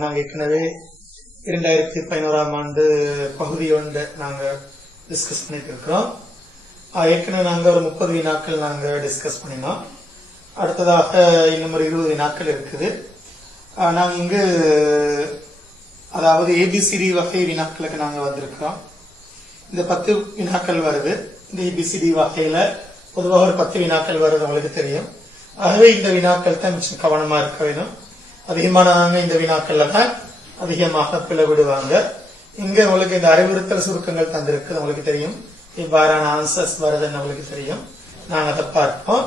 நாங்கள் ஏற்கனவே 2011ஆம் ஆண்டு பகுதி ஒன்று நாங்கள் டிஸ்கஸ் பண்ணிட்டு இருக்கிறோம். ஏற்கனவே நாங்கள் ஒரு 30 வினாக்கள் நாங்கள் டிஸ்கஸ் பண்ணினோம். அடுத்ததாக இன்னும் ஒரு 20 வினாக்கள் இருக்குது. நாங்கள் இங்கு அதாவது ஏபிசிடி வகை வினாக்களுக்கு நாங்கள் வந்திருக்கிறோம். இந்த 10 வினாக்கள் வருது. இந்த ஏபிசிடி வகையில பொதுவாக ஒரு 10 வினாக்கள் வருது உங்களுக்கு தெரியும். ஆகவே இந்த வினாக்கள் தான் மிச்சம் கவனமா இருக்க வேணும். அதிகமானவங்க இந்த வினாக்கள்ல தான் அதிகமாக பிளவிடுவாங்க. இங்க உங்களுக்கு இந்த அறிவுறுத்தல் சுருக்கங்கள் தந்திருக்கு, உங்களுக்கு தெரியும். இவ்வாறான ஆன்சர்ஸ் வருதுன்னு உங்களுக்கு தெரியும். நாங்க அதை பார்ப்போம்.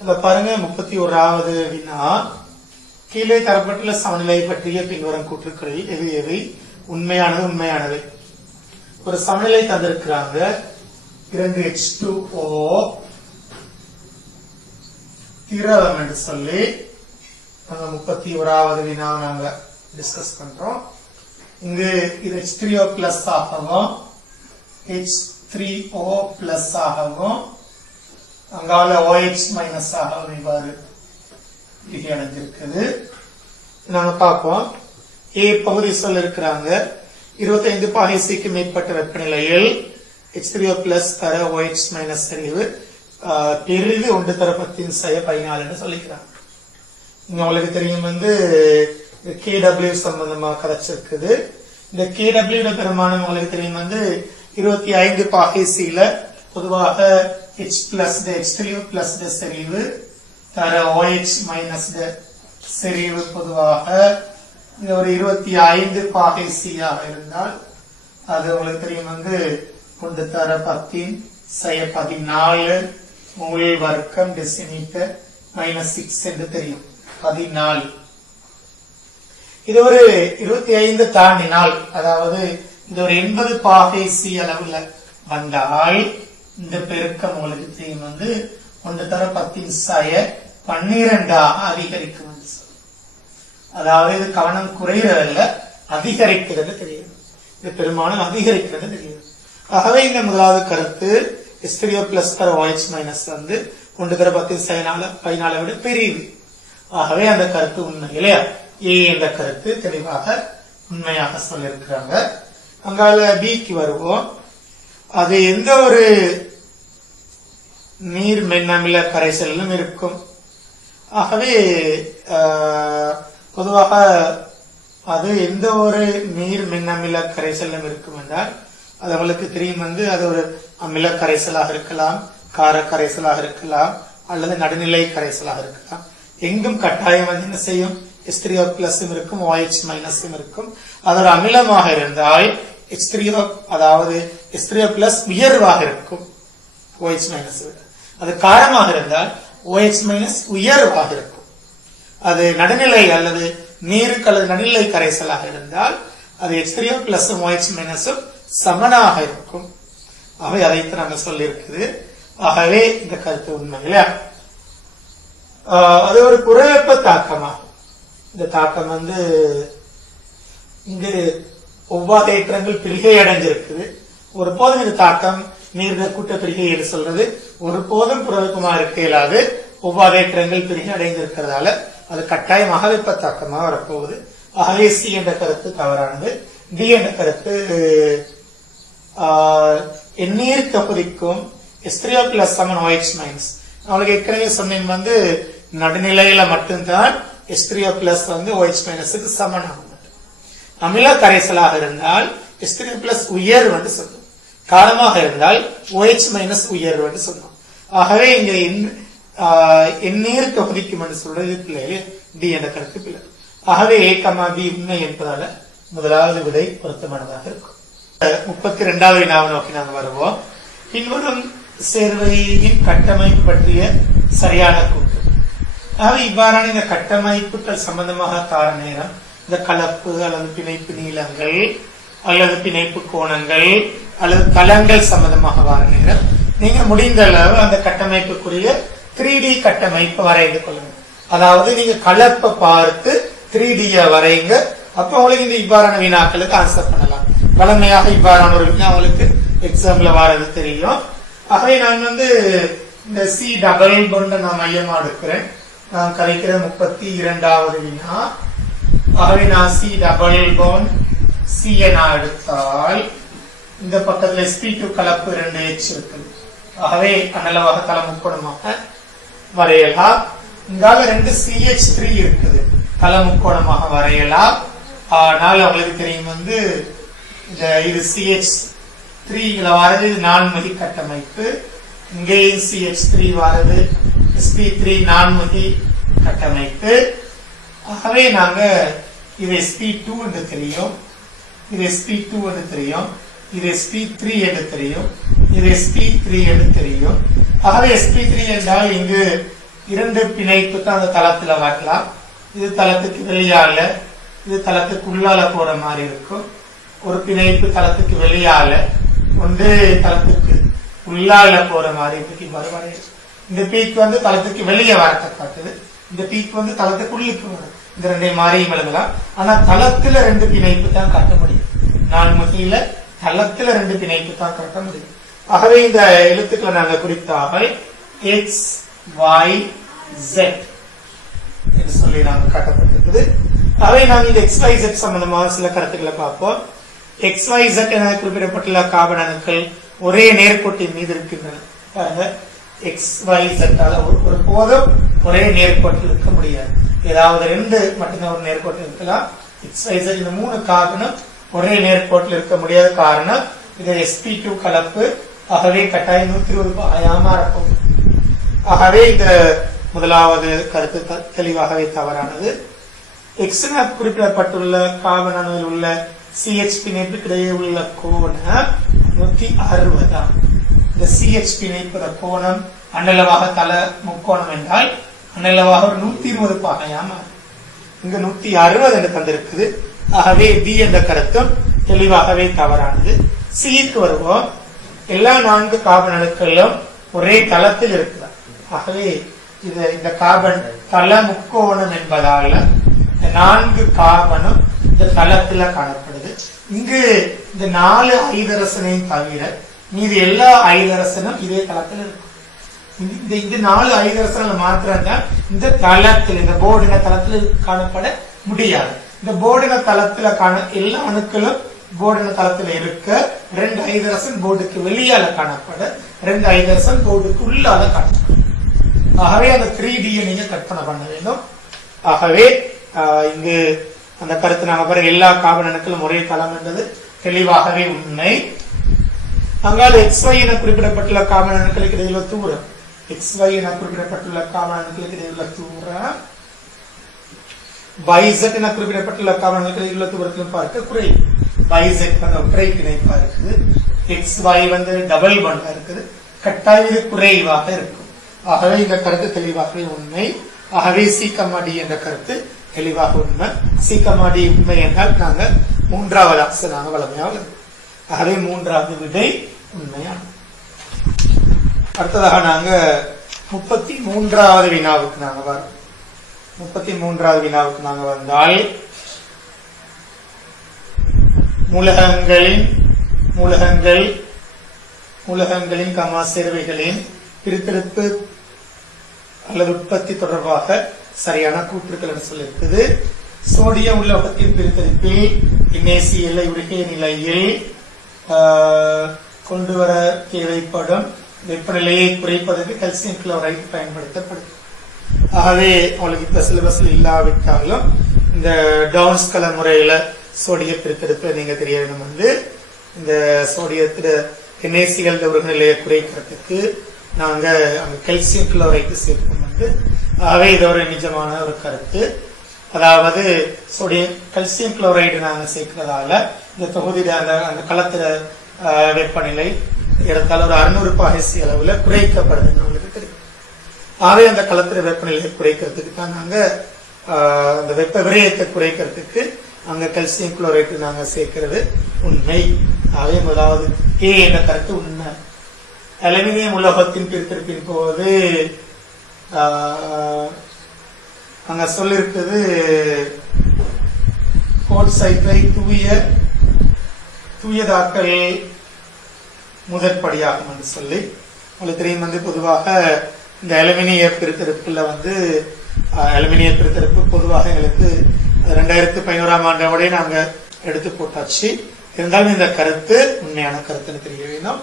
இத பாருங்க, 31வது வினா. கீழே தரப்பட்டுள்ள சமநிலை பற்றிய பின்வரும் கூற்றுக்களில் எது எவை உண்மையானவை? ஒரு சமநிலை தந்திருக்கிறாங்க. 2H2O திரவம் என்று சொல்லி 31வது வினா நாங்க டிஸ்கஸ் பண்றோம். இங்கு இது H3O பிளஸ் ஆகவும் H3O பிளஸ் ஆகவும் அங்கால OH மைனஸ் ஆகவும் இவ்வாறு அடைஞ்சிருக்குது. நாங்க பார்ப்போம். ஏ பகுதி சொல்ல இருக்கிறாங்க. 25 பாகைசிக்கு மேற்பட்ட வெப்பநிலையில் H3O பிளஸ் தர OH மைனஸ் சரிவு பெரிது 1 தர 10⁻14 என்று சொல்லிக்கிறாங்க. இங்க உங்களுக்கு தெரியும் KW சம்பந்தமா கதைச்சிருக்குது. இந்த KW பெருமானம் உங்களுக்கு தெரியும் 25 பாகைசில பொதுவாக H பிளஸ் H3O பிளஸ் செறிவு தர OH மைனஸ் செறிவு பொதுவாக இது ஒரு 25 பாகைசியாக இருந்தால் அது உங்களுக்கு தெரியும் 1 தர 10⁻14 மூல் வர்க்கம் டெசிமீட்டர் -6 என்று தெரியும். 14 இது ஒரு 25 தாண்டினால், அதாவது இது ஒரு 80 பாகைசி அளவுல வந்தால் இந்த பெருக்கம் உங்களுக்கு தெரியும் 1 தர 10⁻12 அதிகரிக்கும். அதாவது இது கவனம் குறைகிறதில்ல, அதிகரிக்கிறது தெரியும். இது பெரும்பாலும் அதிகரிக்கிறது தெரியும். ஆகவே இந்த முதலாவது கருத்து H3O பிளஸ் தர OH மைனஸ் 1 தர 10⁻14 விட பெரியது. ஆகவே அந்த கருத்து உண்மை இல்லையா? ஏ என்ற கருத்து தெளிவாக உண்மையாக சொல்லியிருக்கிறாங்க. அங்கால பிக்கு வருவோம். அது எந்த ஒரு நீர் மென்னமில கரைசலும் இருக்கும். ஆகவே பொதுவாக அது எந்த ஒரு நீர் மென்னமில கரைசலும் இருக்கும் என்றால் அது அவங்களுக்கு தெரியும் அது ஒரு அமில கரைசலாக இருக்கலாம், கார கரைசலாக இருக்கலாம், அல்லது நடுநிலை கரைசலாக இருக்கலாம். எங்கும் கட்டாயம் என்ன செய்யும்? H3O பிளஸ் இருக்கும், OH மைனஸ் இருக்கும். அது ஒரு அமிலமாக இருந்தால் H3O அதாவது H3O பிளஸ் உயர்வாக இருக்கும் OH மைனஸ். அது காரமாக இருந்தால் OH மைனஸ் உயர்வாக இருக்கும். அது நடுநிலை அல்லது நீருக்கு அல்லது நடுநிலை கரைசலாக இருந்தால் அது H3O பிளஸ் OH மைனஸும் சமனாக இருக்கும். ஆகவே அதைத்தான் நாங்கள் சொல்லி இருக்குது. ஆகவே இந்த கருத்து உண்மை இல்லையா? அது ஒரு புறவெப்ப தாக்கமாகும். இந்த தாக்கம் இங்கு ஒவ்வாதேற்றங்கள் பிரிகை அடைஞ்சிருக்குது. ஒரு போதும் இந்த தாக்கம் நீர்த கூட்ட பிரிகை என்று சொல்றது ஒருபோதும் புறவெப்பமா இருக்க இயலாது. ஒவ்வாதேற்றங்கள் பிரிகை அடைந்திருக்கிறதால அது கட்டாயமாக வெப்ப தாக்கமாக வரப்போகுது. ஆகவே சி என்ற கருத்து தவறானது. டி என்ற கருத்து எண்ணீர் தொகுதிக்கும் H3O பிளஸ் சமன் OH மைனஸ். அவங்களுக்கு ஏற்கனவே சொன்னேன் நடுநிலையில மட்டும்தான் H3O பிளஸ் OH மைனஸுக்கு சமனாகும். அமில கரைசலாக இருந்தால் H3O பிளஸ் உயர்வு சொன்னோம், காரமாக இருந்தால் OH மைனஸ் உயர்வு சொன்னோம். ஆகவே இங்க எண்ணீர் தொகுதிக்கும் என்று சொல்றது பிள்ளைகளே டி என்ற கருத்து பிள்ளை. ஆகவே A, B உண்மை என்பதால முதலாவது விடை பொருத்தமானதாக இருக்கும். 32வது வினாவை நோக்கி நாங்கள் வருவோம். பின்வரும் சேர்வையின் கட்டமைப்பு பற்றிய சரியான கூற்று. ஆகவே இவ்வாறான இந்த கட்டமைப்புகள் சம்பந்தமாக தார நேரம் இந்த கலப்பு அல்லது பிணைப்பு நீளங்கள் அல்லது பிணைப்பு கோணங்கள் அல்லது தளங்கள் சம்பந்தமாக வர நேரம் நீங்க முடிந்த அளவு அந்த கட்டமைப்புக்குரிய 3D கட்டமைப்பு வரைந்து கொள்ளுங்க. அதாவது நீங்க கலப்பை பார்த்து 3D வரைங்க. அப்ப உங்களுக்கு இந்த இவ்வாறான வினாக்களுக்கு ஆன்சர் பண்ணலாம். வளமையாக இவ்வாறான ஒரு வினா உங்களுக்கு எக்ஸாம்ல வரது தெரியும். ஆகவே நான் இந்த சி டபுள் பொண்ட நான் மையமா எடுக்கிறேன். நான் கலைக்கிற 32வது வினா. ஆகவே நான் சி டபுள் பாண்ட் சி நான் எடுத்தால் இந்த பக்கத்துல sp2 கலப்பு 2H இருக்கு. ஆகவே அனலவாக தல முக்கோணமாக வரையலாம். இங்கால 2 CH3 இருக்குது, தல முக்கோணமாக வரையலாம். ஆனால் உங்களுக்கு தெரியும் வந்து இது CH3 வாரது நான்முகி கட்டமைப்பு, இங்கேயும் CH3 வாரது sp3 நான்முகி கட்டமைப்பு. ஆகவே நாங்க இது sp2 என்று தெரியும், இது sp2 என்று தெரியும், இது sp3 என்று தெரியும், இது sp3 என்று தெரியும். ஆகவே sp3 என்றால் இங்கு 2 பிணைப்பு தான் அந்த தளத்துல வரலாம். இது தளத்துக்கு வெளியால, இது தளத்துக்கு உள்ளால போற மாதிரி இருக்கும். ஒரு பிணைப்பு தளத்துக்கு வெளியால, ஒன்று தளத்துக்கு உள்ளால போற மாதிரி வருவாரு. இந்த பீக் வந்து தளத்துக்கு வெளியே வரத்தை காட்டுது, இந்த பீக் வந்து தளத்துக்கு உள்ளுக்கு வரும். இந்த 2 மாறியும் எழுதலாம். ஆனா தளத்துல 2 பிணைப்பு தான் காட்ட முடியும். நான்முகியில தளத்துல 2 பிணைப்பு தான் காட்ட முடியும். ஆகவே இந்த எழுத்துக்களை நாங்க குறித்தாமல் x y z என்று சொல்லி நாங்க காட்டப்பட்டிருக்குது. ஆகவே நாங்க இந்த x y z சம்பந்தமாக சில கருத்துக்களை பார்ப்போம். x y z என குறிப்பிடப்பட்டுள்ள கார்பன் அணுக்கள் ஒரே நேர்கோட்டின் மீது இருக்கின்றன. பாருங்க, x y z ஒரு போதும் ஒரே நேர்கோட்டில் இருக்க முடியாது. ஏதாவது 2 மட்டும்தான் ஒரு நேர்கோட்டில் இருக்கலாம். x y z இந்த 3 கார்பனும் ஒரே நேர்கோட்டில் இருக்க முடியாத காரணம் இது sp2 கலப்பு. ஆகவே கட்டாயம் 120 மாறப்போகுது. ஆகவே இந்த முதலாவது கருத்து தெளிவாகவே தவறானது. x என குறிப்பிடப்பட்டுள்ள கார்பன் அணுவில் உள்ள CH பிணைப்புக்கு இடையே உள்ள கோணம் 160. இந்த CH பிணைப்பு கோணம் அண்ணளவாக தல முக்கோணம் என்றால் அண்ணளவாக ஒரு 120 பாகையாம இங்க 160 என்று தந்திருக்குது. ஆகவே B என்ற கருத்தும் தெளிவாகவே தவறானது. சிக்கு வருவோம். எல்லா 4 கார்பன் அணுக்களும் ஒரே தளத்தில் இருக்கிறார். ஆகவே இந்த கார்பன் தல முக்கோணம் என்பதால 4 கார்பனும் இந்த தளத்துல காணப்படுது. இங்கு இந்த 4 ஐதரசனையும் தவிர மீது எல்லா ஐதரசனும் இதே தளத்தில் இருக்கும். இந்த 4 ஐதரசனங்கள் மாத்திரம்தான் இந்த தளத்தில், இந்த போர்டின தளத்தில் காணப்பட முடியாது. இந்த போர்டின தளத்துல எல்லா அணுக்களும் போர்டின தளத்துல இருக்க 2 ஐதரசன் போர்டுக்கு வெளியால காணப்பட, 2 ஐதரசன் போர்டுக்கு உள்ளால காணப்படும். ஆகவே அந்த 3D நீங்க கற்பனை பண்ண வேண்டும். ஆகவே இங்கு அந்த கருத்து நாங்க பாருங்க, எல்லா கார்பன் அணுக்களும் ஒரே தளம் என்பது தெளிவாகவே உண்மை. அங்கால XY என குறிப்பிடப்பட்டுள்ள கார்பன் அணுக்களுக்கு இடையிலுள்ள தூரம், XY என குறிப்பிடப்பட்டுள்ள கார்பன் அணுக்களுக்கு இடையிலுள்ள தூரம் YZ என குறிப்பிடப்பட்டுள்ள கார்பன் அணுக்களுக்கு இடையிலுள்ள தூரத்திலும் பார்க்க குறை. YZ வந்து ஒற்றை பிணைப்பா இருக்குது, XY வந்து டபுள் பாண்டா இருக்குது, கட்டாயம் இது குறைவாக இருக்கும். ஆகவே இந்த கருத்து தெளிவாகவே உண்மை. ஆகவே C, D என்ற கருத்து தெளிவாக உண்மை. C, D உண்மை என்றால் நாங்க 3வது ஆப்ஷன் நாங்க வளமையாக. ஆகவே 3வது விடை உண்மையான. அடுத்ததாக நாங்க 33வது வினாவுக்கு நாங்க வரோம். 33வது வினாவுக்கு நாங்க வந்தால் மூலகங்களின் கமா சேர்வைகளின் பிரித்தெடுப்பு அல்லது உற்பத்தி தொடர்பாக சரியான கூற்றுக்கள் என்று சொல்லியிருக்குது. சோடியம் உலோகத்தின் பிரித்தெடுப்பில் NaCl உருகிய நிலையில் கொண்டுவர தேவைப்படும் வெப்பநிலையை குறைப்பதற்கு கால்சியம் குளோரைடு பயன்படுத்தப்படும். ஆகவே உங்களுக்கு இப்ப சிலபஸ்ல இல்லாவிட்டாலும் இந்த டவுன்ஸ் கலர் முறையில சோடிய பிரித்தெடுப்பு நீங்க தெரிய வேண்டும். வந்து இந்த சோடியத்துல NaCl உருகு நிலையை குறைக்கிறதுக்கு நாங்க அங்க கால்சியம் குளோரைடு சேர்ப்போம். வந்து ஆகவே இது ஒரு நிஜமான ஒரு கருத்து. அதாவது சோடியம் கால்சியம் குளோரைடு நாங்க சேர்க்கிறதால இந்த தொகுதியில அந்த களத்துல வெப்பநிலை எடுத்தால் ஒரு 600 பாகை அளவுல குறைக்கப்படுதுன்னு உங்களுக்கு தெரியும். ஆகவே அந்த களத்துல வெப்பநிலையை குறைக்கிறதுக்கு தான் நாங்க அந்த வெப்ப விரயத்தை குறைக்கிறதுக்கு அங்க கால்சியம் குளோரைடு நாங்க சேர்க்கிறது உண்மை. ஆகவே முதலாவது A என்ற கருத்து உண்மை. அலுமினியம் உலோகத்தின் பிரித்தெடுப்பின் போது அங்க சொல்லிருக்குது கோட்சைட்டை தூயதாக்கல் முதற்படியாகும் என்று சொல்லி உங்களுக்கு தெரியும். வந்து பொதுவாக இந்த அலுமினிய பிரித்தெடுப்புல வந்து அலுமினிய பிரித்தெடுப்பு பொதுவாக எங்களுக்கு 2011ஆம் ஆண்டோட நாங்க எடுத்து போட்டாச்சு. இருந்தாலும் இந்த கருத்து உண்மையான கருத்துன்னு தெரிய வேணும்.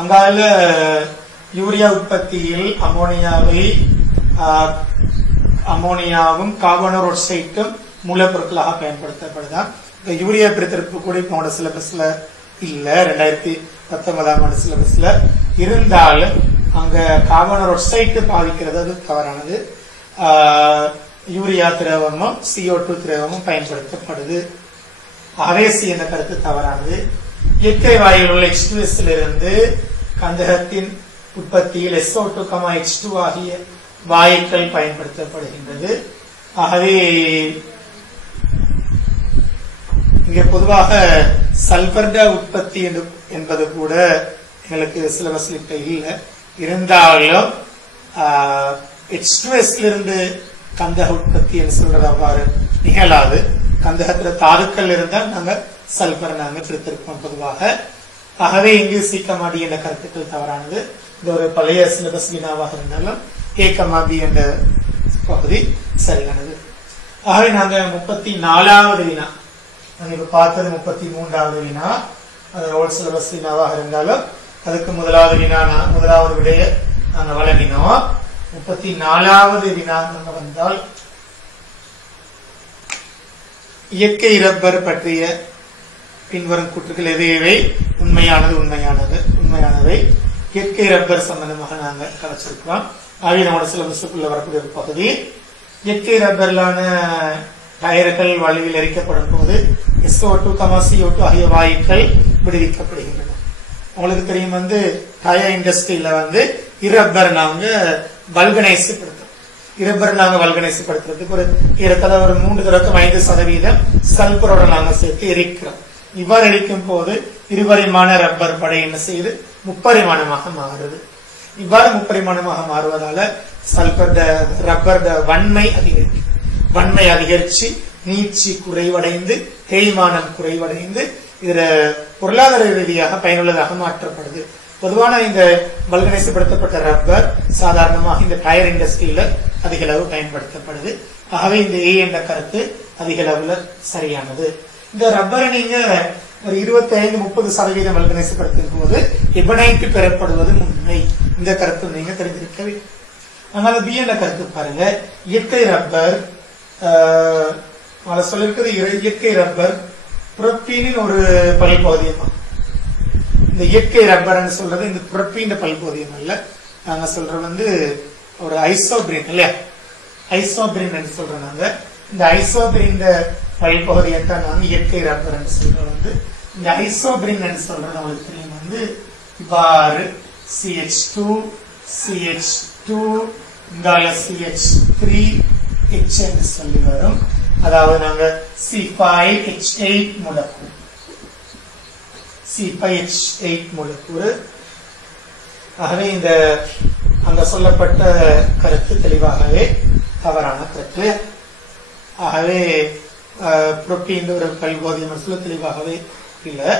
அங்கால யூரியா உற்பத்தியில் அமோனியாவும் கார்பனோரோசைட்டும் மூலப்பொருட்களாக பயன்படுத்தப்படுதான். இந்த யூரியா பிரித்தெடுப்பு கூட போன சிலபஸ்ல இல்ல, 2019ஆம் ஆண்டு சிலபஸ்ல இருந்தாலும் அங்க கார்பனோரோசைட் பாதிக்கிறது அது தவறானது. Urea திரவமும் CO2 திரவமும் பயன்படுத்தப்படுது. அரேசி என்ற கருத்து தவறானது. இயற்கை வாயுவில் உள்ள H2S இருந்து கந்தகத்தின் உற்பத்தியில் SO2, H2 ஆகிய வாயுக்கள் பயன்படுத்தப்படுகின்றது. ஆகவே இங்க பொதுவாக சல்பர் உற்பத்தி என்பது கூட எங்களுக்கு சிலபஸ் இல்லை. இருந்தாலும் H2S இருந்து கந்தக உற்பத்தி என்று சொல்றது அவ்வாறு நிகழாது. கந்தகத்துல தாதுக்கள் இருந்தால் நாங்க சல்பர் நாங்க பிரித்திருப்போம் பொதுவாக. ஆகவே இங்கு C,D என்ற கருத்துக்கள் தவறானது. இது ஒரு பழைய சிலபஸ் வினாவாக இருந்தாலும் A,B என்ற பகுதி சரியானது. ஆகவே நாங்க 34வது வினா, நாங்க இப்ப பார்த்தது 33வது வினா, அது ஓல்ட் சிலபஸ் வினாவாக இருந்தாலும் அதுக்கு முதலாவது விடைய நாங்க வழங்கினோம். 34வது வினா நம்ம வந்தால் இயற்கை ரப்பர் பற்றிய பின்வரும் கூற்றுக்கள் எவை உண்மையானவை. இயற்கை ரப்பர் சம்பந்தமாக நாங்க கலைச்சிருக்கிறோம். ஆகிய நம்மளோட சிலபஸுக்குள்ள வரக்கூடிய ஒரு பகுதி. இயற்கை ரப்பர்லான டயர்கள் வழியில் எரிக்கப்படும் போது SO2, CO2 ஆகிய வாயுக்கள் விடுவிக்கப்படுகின்றன. உங்களுக்கு தெரியும் டயர் இண்டஸ்ட்ரியில இரப்பர் நாங்க வல்கனைஸ் படுத்துறதுக்கு ஒரு ஏறத்தாழ ஒரு 3-5% சல்பரோட நாங்க சேர்த்து எரிக்கிறோம். இவ்வாறு எரிக்கும் போது இருபரிமாண ரப்பர் படை என்ன செய்யுது, முப்பரிமாணமாக மாறுது. இவ்வாறு முப்பரிமாணமாக மாறுவதால ரப்பர் வன்மை அதிகரிச்சு நீட்சி குறைவடைந்து தேய்மானம் குறைவடைந்து இதுல பொருளாதார ரீதியாக பயனுள்ளதாக மாற்றப்படுது. பொதுவான இந்த வல்கனைஸ்படுத்தப்பட்ட ரப்பர் சாதாரணமாக இந்த டயர் இண்டஸ்ட்ரியில அதிக அளவு பயன்படுத்தப்படுது. ஆகவே இந்த A என்ற கருத்து அதிக அளவுல சரியானது. இந்த ரப்பரை நீங்க ஒரு 25-30% வல்கனைஸ்படுத்தும் போது எபனைட்டு பெறப்படுவது உண்மை. இந்த கருத்து நீங்க தெரிஞ்சிருக்க வேண்டும். அதனால B என்ற கருத்து பாருங்க, இயற்கை ரப்பர் சொல்லிருக்கிறது இயற்கை ரப்பர் புரோப்பீனின் ஒரு பல்பகுதியம். இந்த இயற்கை ரப்பர் சொல்றது இந்த புரோப்பீன் பல்பகுதியம் அல்ல, நாங்க சொல்றது ஒரு ஐசோபிரின் இல்லையா, ஐசோபிரின் சொல்றோம் நாங்க. இந்த ஐசோபிரின் பல்பகுதியை தான் நாங்க இயற்கை ரப்பர் சொல்றது. இந்த ஐசோபிரின் சொல்றது நம்மளுக்கு தெரியும் இவ்வாறு CH2 CH2 இங்கால CH3 H என்று சொல்லி வரும். அதாவது நாங்க C5H8 மூலக்கூறு, C5H8 மூலக்கூறு. ஆகவே இந்த அங்க சொல்லப்பட்ட கருத்து தெளிவாகவே தவறான கருத்து. ஆகவே புரோப்பீன் ஒரு பல்பகுதியம் சொல்ல தெளிவாகவே இல்லை.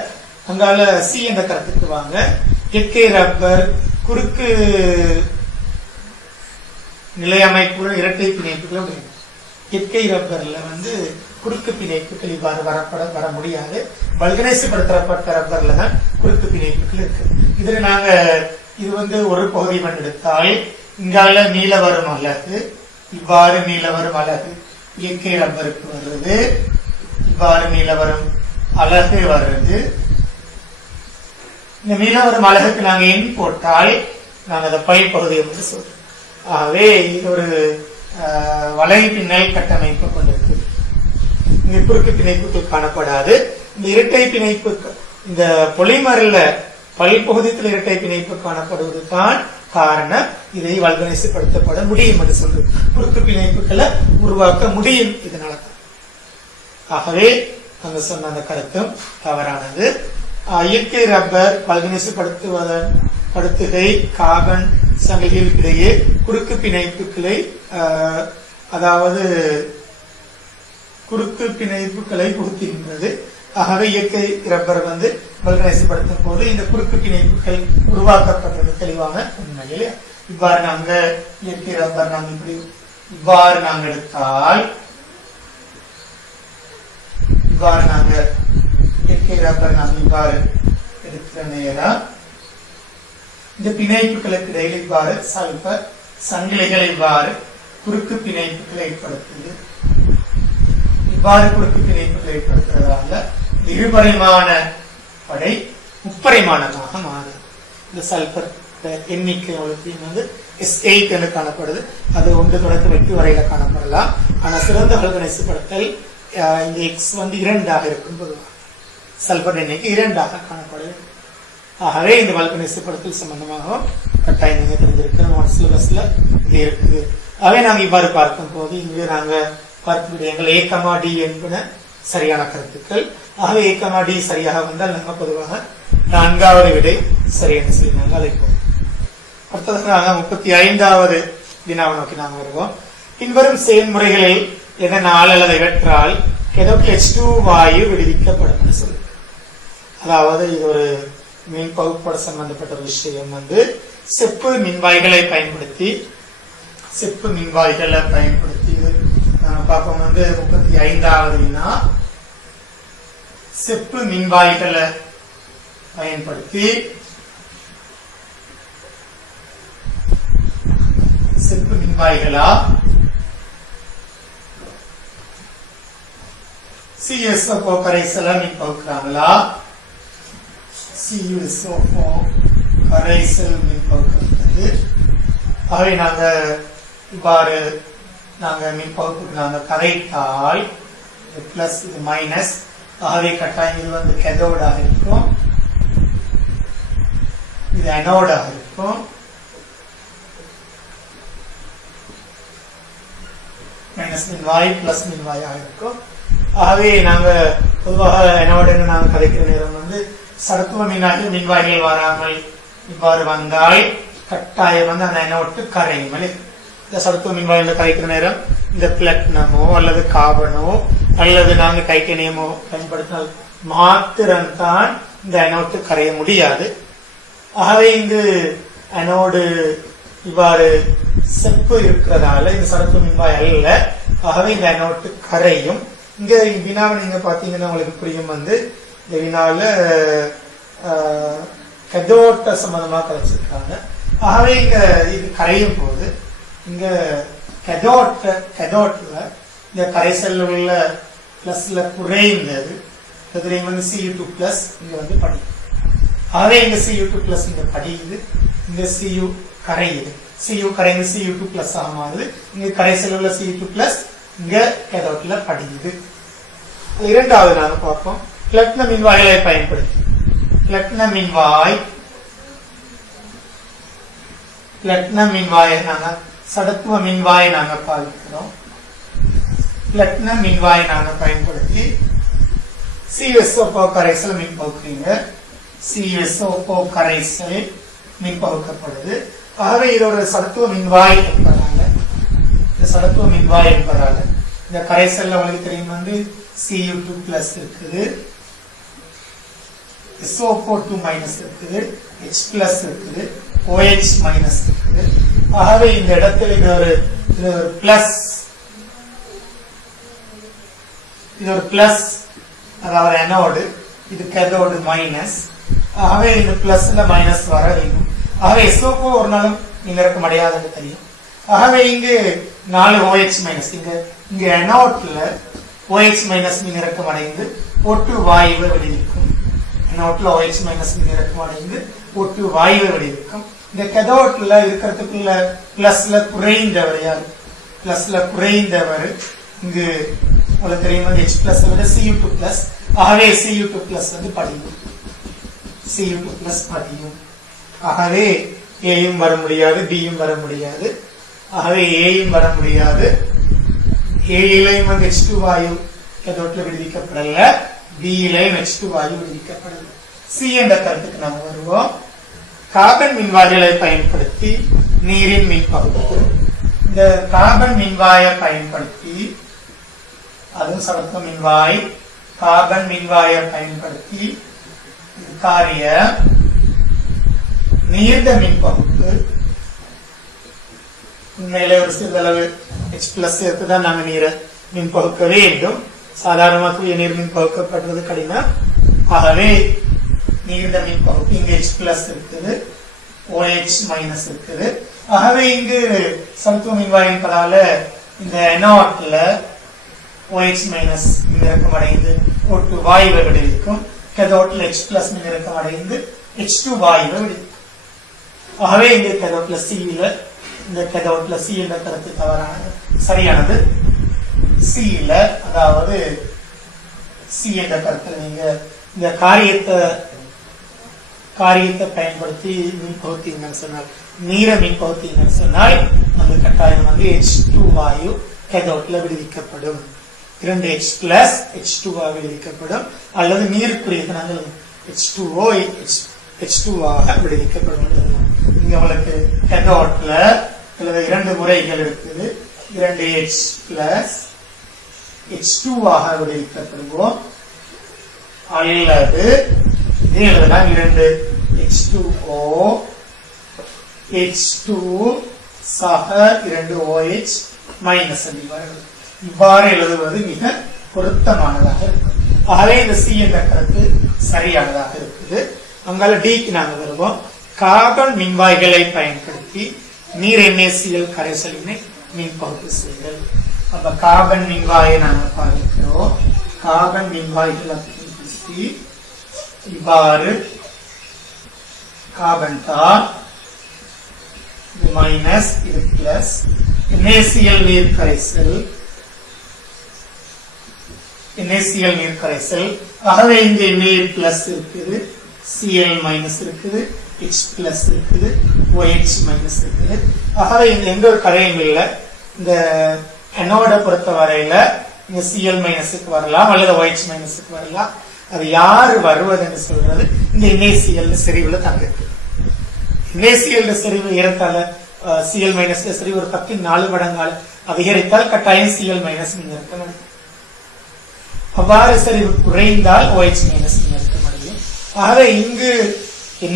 அங்கால C என்ற கருத்துக்கு வாங்க. இயற்கை ரப்பர் குறுக்கு நிலை அமைப்புகள் இரட்டை பிணைப்புகள். இயற்கை ரப்பர்ல குறுக்கு பிணைப்புகள் இவ்வாறு வர முடியாது. வல்கனைஸ்படுத்தப்பட்ட ரப்பர்ல தான் குறுக்கு பிணைப்புகள் இருக்கு. இதுல நாங்க இது ஒரு பகுதி எடுத்தால் இங்கால நீல வரும் அலகு, இவ்வாறு நீல வரும் அலகு இயற்கை ரப்பருக்கு வருது, இவ்வாறு நீல வரும் அலகு வருது. இந்த நீல வரும் அலகுக்கு நாங்க எண் போட்டால் நாங்க அந்த பை பகுதியை சொல்றோம். ஆகவே இது ஒரு வலை பின்னல் கட்டமைப்பு கொண்டிருக்கு. இங்க குறுக்கு பிணைப்புகள் காணப்படாது. இந்த இரட்டை பிணைப்பு, இந்த பொலிமர்ல பல்பகுதியில் இரட்டை பிணைப்பு காணப்படுவது தான் காரணம். இதை வல்கனைஸ்படுத்தப்பட முடியும் என்று சொல்றது. குறுக்கு பிணைப்புகளை உருவாக்க முடியும் இதனால. ஆகவே அங்க சொன்ன அந்த கருத்தும் தவறானது. இயற்கை ரப்பர் வல்கனைஸ்படுத்துகை கார்பன் சங்கிலிகளுக்கிடையே குறுக்கு பிணைப்புகளை அதாவது குறுக்கு பிணைப்புகளை புகுத்துகின்றது. ஆகவே இயற்கை ரப்பர் வல்கனைஸ்படுத்தும் போது இந்த குறுக்கு பிணைப்புகள் உருவாக்கப்பட்டது தெளிவான உண்மையில். இவ்வாறு நாங்க இயற்கை ரப்பர் நாங்க இவ்வாறு நாங்க எடுத்தால் இவ்வாறு நாங்க இயற்கை ரப்பர் நாங்க இவ்வாறு எடுக்கிற நேரம் இந்த பிணைப்புகளுக்கு இடையில் இவ்வாறு சல்பர் சங்கிலிகள் இவ்வாறு குறுக்கு பிணைப்புகளை ஏற்படுத்துது. இவ்வாறு குறுக்கு பிணைப்புகளை ஏற்படுத்துறதால இருபரிமாண படை முப்பரிமாணமாக மாறுது. இந்த சல்பர் எண்ணிக்கை வந்து S8 என்று காணப்படுது. அது 1 தொடக்க 8 வரையில காணப்படலாம். ஆனா சிறந்த வல்கனைசுப்படுத்தல் இந்த X வந்து 2ஆக இருக்கும். பொதுவாக சல்பர் எண்ணிக்கை 2ஆக காணப்படுது. ஆகவே இந்த வல்கனைசுப்படுத்தல் சம்பந்தமாக கட்டாயம் நீங்க தெரிஞ்சிருக்கிற சிலபஸ்ல இது இருக்குது. ஆகவே நாங்க இவ்வாறு பார்க்கும் போது இங்கு நாங்க பார்க்க விடயங்கள் A, D என்பன சரியான கருத்துக்கள். ஆகவே A, D சரியாக வந்தால் நாங்க பொதுவாக 4வது விடை சரியான சொல்லி நாங்கள் அழைப்போம். அடுத்ததாக 35வது வினாவை நோக்கி நாங்கள் வருவோம். பின்வரும் செயல்முறைகளில் எதனால் அல்லது இவற்றால் H2 வாயு விடுவிக்கப்படும் சொல்லு. அதாவது இது ஒரு மின் பகுப்பட சம்பந்தப்பட்ட ஒரு விஷயம். வந்து செப்பு மின்வாய்களை பயன்படுத்தி பார்ப்போம். வந்து 35வது வினா செப்பு மின்வாய்களை பயன்படுத்தி செப்பு மின்வாய்களா CSO கரைசலை மின் பகுக்கிறாங்களா? CSO கரைசல் மின் பகுக்கிறது. ஆகவே நாங்க இவ்வாறு நாங்க மின் பகுப்புக்கு நாங்க கரைத்தால் இது பிளஸ் இது மைனஸ். ஆகவே கட்டாயம் இது வந்து கேதோடாக இருக்கும், இது அனோடாக இருக்கும். மைனஸ் மின்வாய் பிளஸ் மின்வாயாக இருக்கும். ஆகவே நாங்க பொதுவாக அனோடுன்னு நாங்க கதைக்கிற நேரம் வந்து சடத்துவ மின்வாய்கள் வராமல் இவ்வாறு வந்தால் கட்டாயம் வந்து அந்த அனோட்டு கரையும். இந்த சடத்துவ மின்வாய்கள் கரைக்கிற நேரம் இந்த பிளாட்டினமோ அல்லது கார்பனோ அல்லது நாங்க டைட்டேனியமோ பயன்படுத்தினால் மாத்திரம்தான் இந்த அனோட்டு கரைய முடியாது. ஆகவே இங்கு அனோடு இவ்வாறு செப்பு இருக்கிறதால இந்த சடத்துவ மின்வாய் அல்ல. ஆகவே இந்த அனோட்டு கரையும். இங்க வினாவை நீங்க பாத்தீங்கன்னா உங்களுக்கு புரியும். வந்து இந்த வினால கதோட்ட சம்பந்தமா கரைச்சிருக்காங்க. ஆகவே இங்க இது கரையும் போது இங்க கதோட்ல இந்த கரைசல் உள்ள பிளஸ்ல குறைந்தது வந்து Cu2 பிளஸ் இங்க வந்து படிக்கும். ஆகவே இங்க Cu2 பிளஸ் இங்க படியுது, இங்க Cu கரையுது. Cu கரைந்து Cu2 பிளஸ் ஆகுது. இங்க கரைசல் உள்ள Cu2 பிளஸ் இங்க கதோட்ல படியுது. இரண்டாவது நாங்க பார்ப்போம் பிளாட்டின மின்வாய்களை பயன்படுத்தி பிளாட்டின மின்வாயை நாங்க சடத்துவ மின்வாயை நாங்க பாதிக்கிறோம். பிளாட்டின மின்வாயை நாங்க பயன்படுத்தி CSO கரைசல் மின் பகுக்கிறீங்க. CSO கரைசல் மின் பகுக்கப்படுது. ஆகவே இதோட சடத்துவ மின்வாய் என்பதால இந்த கரைசல்ல உங்களுக்கு தெரியும் வந்து Cu2 பிளஸ் இருக்குது, SO2 மைனஸ் இருக்குது, H பிளஸ் இருக்குது, OH மைனஸ் இருக்குது. ஆகவே இந்த இடத்துல இது ஒரு பிளஸ் அதாவது அனோடு, இது கேதோடு மைனஸ். ஆகவே இந்த பிளஸ்ல மைனஸ் வர வேண்டும். ஆகவே SO4 ஒரு நாளும் மின்னிறக்கம் அடையாதுன்னு தெரியும். ஆகவே இங்கு 4 OH மைனஸ் இங்க அனோட்ல OH மைனஸ் மின்னிறக்கம் அடைந்து O2 வாயுவை வெளியிருக்கும். அனோட்ல OH மைனஸ் மின்னிறக்கம் அடைந்து O2 வாயுவை வெளியிருக்கும். இந்த கேதோட்ல இருக்கிறதுக்குள்ள பிளஸ்ல குறைந்தவர் இங்கு உங்களுக்கு தெரியும் வந்து H பிளஸ் விட Cu2 பிளஸ். ஆகவே Cu2 பிளஸ் வந்து படியும். ஆகவே ஏயும் வர முடியாது, பியும் வர முடியாது. ஆகவே ஏயும் வர முடியாது. ஏயிலையும் வந்து H2 வாயு கேதோட்ல விடுவிக்கப்படல, பியிலையும் H2 வாயு விடுவிக்கப்படல. சி என்ற கருத்துக்கு நாம் வருவோம். கார்பன் மின்வாய்களை பயன்படுத்தி நீரின் மின் பகுப்பு. இந்த கார்பன் மின்வாயை பயன்படுத்தி அதுவும் சடத்துவ மின்வாய் கார்பன் மின்வாயை பயன்படுத்தி காரிய நீர்ந்த மின் பகுப்பு. உண்மையிலே ஒரு சிறிதளவு H பிளஸ் சேர்த்துதான் நாங்கள் நீரை மின் பகுக்க வேண்டும். சாதாரணமாக நீர்மின் பகுக்கப்படுறது கடினம். ஆகவே நீண்ட மின் பகுப்பு இங்கு H பிளஸ் இருக்குது, OH மைனஸ் இருக்குது. ஆகவே இங்கு சமத்துவ மின்வாய் என்பதால இந்த NOட்ல OH மைனஸ் மின்னிறக்கம் அடைந்து O2 வாயுவை விடுவிக்கும். கேதோட்ல H பிளஸ் மின்னிறக்கம் அடைந்து H2 வாயுவை விடுவிக்கும். ஆகவே இங்கு கேதோட்ல Cல இந்த கேதோட்ல C என்ற கருத்து தவறானது. சரியானது Cல, அதாவது C என்ற கருத்துல நீங்க இந்த காரியத்தை பயன்படுத்தி மின் பகுத்தீங்கன்னு சொன்னால், நீரை மின் பகுத்தீங்கன்னு சொன்னால் அந்த கட்டாயம் வந்து H2 வாயு கேதோட்ல விடுவிக்கப்படும். 2H பிளஸ் H2 விடுவிக்கப்படும். அல்லது நீருக்குரியது நாங்கள் H2O H2 விடுவிக்கப்படும். இங்க உங்களுக்கு கேதோட்ல இரண்டு முறைகள் இருக்குது. 2H plus H2 விடுவிக்கப்படுவோம். அல்லது இதே எழுதலாம் 2H2O H2 சக 2OH மைனஸ் இவ்வாறு எழுதுவது மிக பொருத்தமானதாக இருக்கும். ஆகவே இந்த C என்ற கருத்து சரியானதாக இருக்குது. அங்கால Dக்கு நாங்கள் வருவோம். கார்பன் மின்வாய்களை பயன்படுத்தி நீர் NaCl கரைசலினை மின் பகுப்பு செய்தல். அப்ப கார்பன் மின்வாயை நாங்கள் பார்க்கிறோம். கார்பன் மின்வாய்களை பயன்படுத்தி இவ்வாறு கார்பன் தான் இது மைனஸ் இது பிளஸ் NaCl நீர் கரைசல். ஆகவே இங்க Na பிளஸ் இருக்குது, Cl மைனஸ் இருக்குது, H பிளஸ் இருக்குது, OH மைனஸ் இருக்குது. ஆகவே இங்க எந்த ஒரு கரையும் இல்லை. இந்த அனோட பொறுத்த வரையில இங்க Cl மைனஸுக்கு வரலாம் அல்லது OH மைனஸுக்கு வரலாம். அது யாரு வருவது என்று சொல்றது இந்த NaCl செறிவுல தங்க இருக்கு. NaCl செறிவு ஏறத்தாழ Cl மைனஸ் செறிவு ஒரு 10 மடங்கால் அதிகரித்தால் கட்டாயம் Cl மைனஸ் மின்னிறக்கம். அவ்வாறு செறிவு குறைந்தால் OH மைனஸ் மின்னிறக்கம் அடையும். ஆகவே இங்கு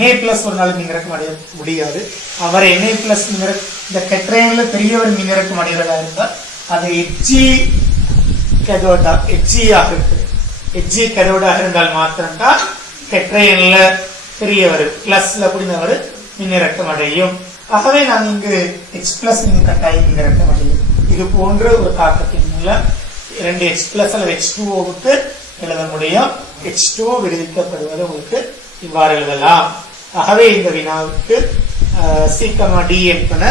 Na பிளஸ் ஒரு நாள் மின்னிறக்கம் அடைய முடியாது. அவர் Na பிளஸ் இந்த கெட்ரைன்ல பெரிய ஒரு மின்னிறக்கம் அடைகிறதா இருந்தால் அது Hg கரோடாக இருந்தால் மாத்திரம்தான் கெட்ரைன்ல பெரியவர் பிளஸ்ல புரிந்தவர் மின்னிறக்கம் அடையும். ஆகவே நான் இங்கு H பிளஸ் கட்டாயம் மின்னிறக்கம் அடையும். இது போன்ற ஒரு தாக்கத்தின் மூலம் 2H பிளஸ் அல்லது H2Oவுக்கு எழுத முடியும். H2O விடுவிக்கப்படுவது உங்களுக்கு இவ்வாறு எழுதலாம். ஆகவே இந்த வினாவுக்கு C, D என்பன